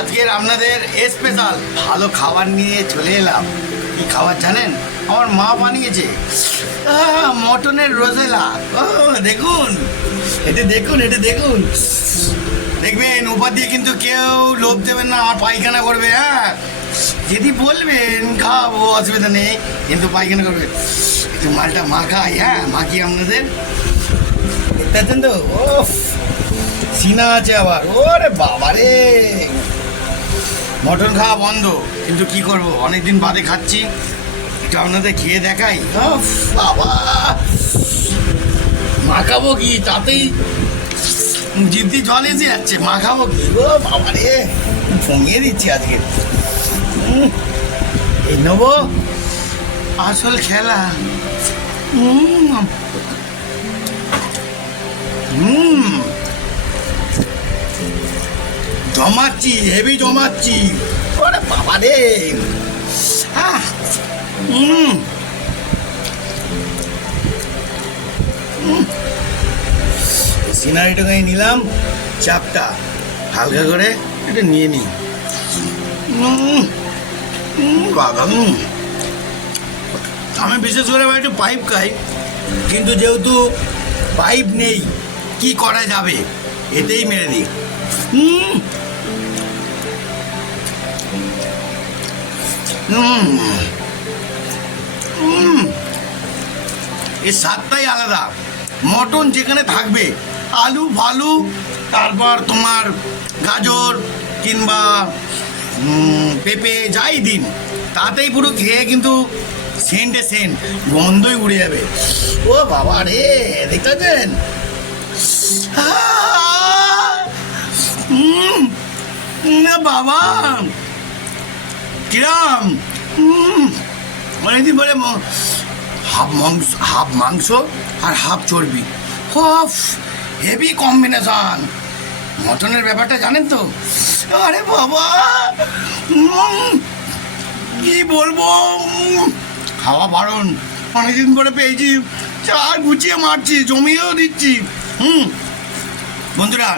আজকের আপনাদের স্পেশাল ভালো খাবার নিয়ে চলে এলাম। কি খাবার জানেন? আমার মা বানিয়েছে মটনের রোজেলা। দেখুন, এটা দেখুন, এটা দেখুন, দেখবেন ওপর দিয়ে কিন্তু কেউ লোভ দেবেন না, আমার পায়খানা করবে। হ্যাঁ, যদি বলবেন খাবো অসুবিধা নেই, কিন্তু পায়খানা করবে। একটু মালটা মাখাই, হ্যাঁ মাখি আপনাদের দেখতেছেন তো। ও সিনা আছে আবার, ওরে বাবা রে। মটন খাওয়া বন্ধ, কিন্তু কি করব, অনেকদিন বাদে খাচ্ছি, একটু আপনাদের খেয়ে দেখাই। বাবা, মাখাবো কি, তাতেই জিদ্দি জল এসে যাচ্ছে। মাখাবো কি, ও বাবা রে, ভঙিয়ে দিচ্ছি আজকে। এই নেবো আসল খেলা। জমাচ্ছি, হেভি জমাচ্ছি। ওরে বাবা রে। সিনারিটাকে নিলাম, চাপটা হালকা করে এটা নিয়ে নিই। বাবা, আমি বিশেষ করে একটু পাইপ খাই, কিন্তু যেহেতু পাইপ নেই, কি করা যাবে, এতেই মেরে দিই। এর স্বাদটাই আলাদা। মটন যেখানে থাকবে, আলু ফালু, তারপর তোমার গাজর কিংবা পেঁপে যাই দিন, তাতেই পুরো খেয়ে কিন্তু সেন্টে সেন্ট, গন্ধই উড়ে যাবে। ও বাবা রে, দেখতেছেন? বাবা কিরাম, অনেকদিন পরে হাফ মাংস আর হাফ চর্বি, হেভি কম্বিনেশন। মটনের ব্যাপারটা জানেন তো? আরে বাবা, কি বলবো, খাওয়া বারণ, অনেকদিন করে পেয়েছি, চার গুছিয়ে মারছি, জমিয়েও দিচ্ছি। বন্ধুরা,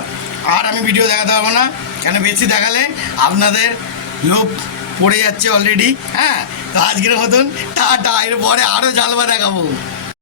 আর আমি ভিডিও দেখাতে পারবো না, কেন বেশি দেখালে আপনাদের লোভ পড়ে যাচ্ছে অলরেডি। হ্যাঁ, তো আজকের মতন টাটা, এর পরে আরও জালবা দেখাবো।